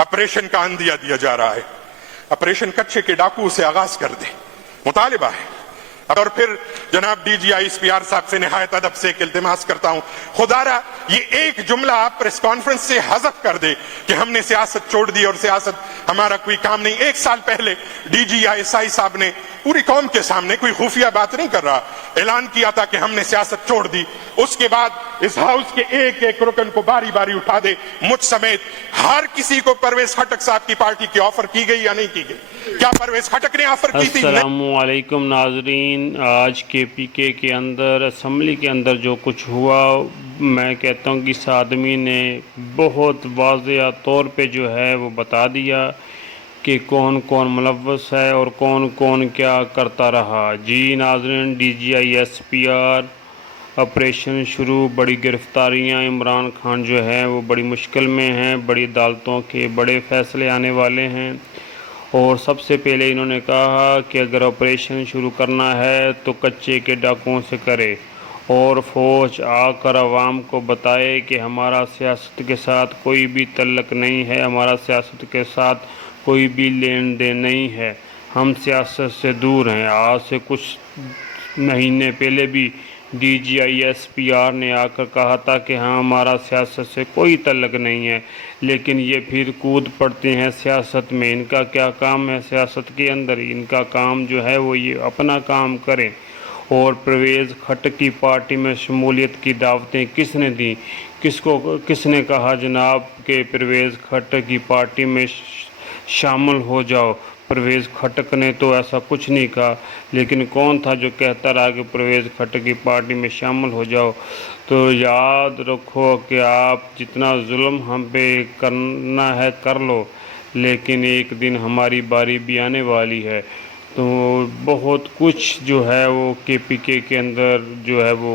Operation का अंदिया दिया जा रहा है। ऑपरेशन कच्चे के डाकू से आगाज कर दे, मुतालिबा है। और फिर जनाब DGI SPR साहब से निहायत अदब से एक इल्तिमास करता हूं, खुदारा ये एक जुमला आप प्रेस कॉन्फ्रेंस से हज़फ कर दे कि हमने सियासत छोड़ दी और सियासत हमारा कोई काम नहीं। 1 साल पहले DGI SI साहब ने पूरी कौम के सामने, कोई खुफिया बात नहीं कर रहा, ऐलान किया था कि हमने सियासत छोड़ दी। उसके बाद इस हाउस के एक एक रुकन को बारी बारी उठा दे, मुझ समेत हर किसी को परवेज खटक साहब की पार्टी की ऑफर की गई या नहीं की गई? क्या परवेज खटक ने ऑफर की थी? अस्सलामुअलैकुम नाजरीन, आज KPK के अंदर असम्बली के अंदर जो कुछ हुआ, मैं कहता हूँ कि इस आदमी ने बहुत वाज़ेह तौर पे जो है वो बता दिया कि कौन कौन मुलव्वस है और कौन कौन क्या करता रहा। जी नाज़रीन, DGI SPR ऑपरेशन शुरू, बड़ी गिरफ्तारियां, इमरान खान जो है वो बड़ी मुश्किल में हैं, बड़ी अदालतों के बड़े फ़ैसले आने वाले हैं। और सबसे पहले इन्होंने कहा कि अगर ऑपरेशन शुरू करना है तो कच्चे के डाकुओं से करे और फ़ौज आकर आवाम को बताए कि हमारा सियासत के साथ कोई भी तल्लक नहीं है, हमारा सियासत के साथ कोई भी लेन देन नहीं है, हम सियासत से दूर हैं। आज से कुछ महीने पहले भी DGI SPR ने आकर कहा था कि हाँ हमारा सियासत से कोई तल्लक नहीं है, लेकिन ये फिर कूद पड़ते हैं सियासत में। इनका क्या काम है सियासत के अंदर? इनका काम जो है वो ये अपना काम करें। और परवेज़ खटक की पार्टी में शमूलियत की दावतें किसने दी? किसने कहा जनाब कि परवेज़ खटक की पार्टी में शामिल हो जाओ? परवेज़ खटक ने तो ऐसा कुछ नहीं कहा, लेकिन कौन था जो कहता रहा कि परवेज़ खटक की पार्टी में शामिल हो जाओ? तो याद रखो कि आप जितना जुल्म हम पे करना है कर लो, लेकिन एक दिन हमारी बारी भी आने वाली है। तो बहुत कुछ जो है वो KPK के अंदर जो है वो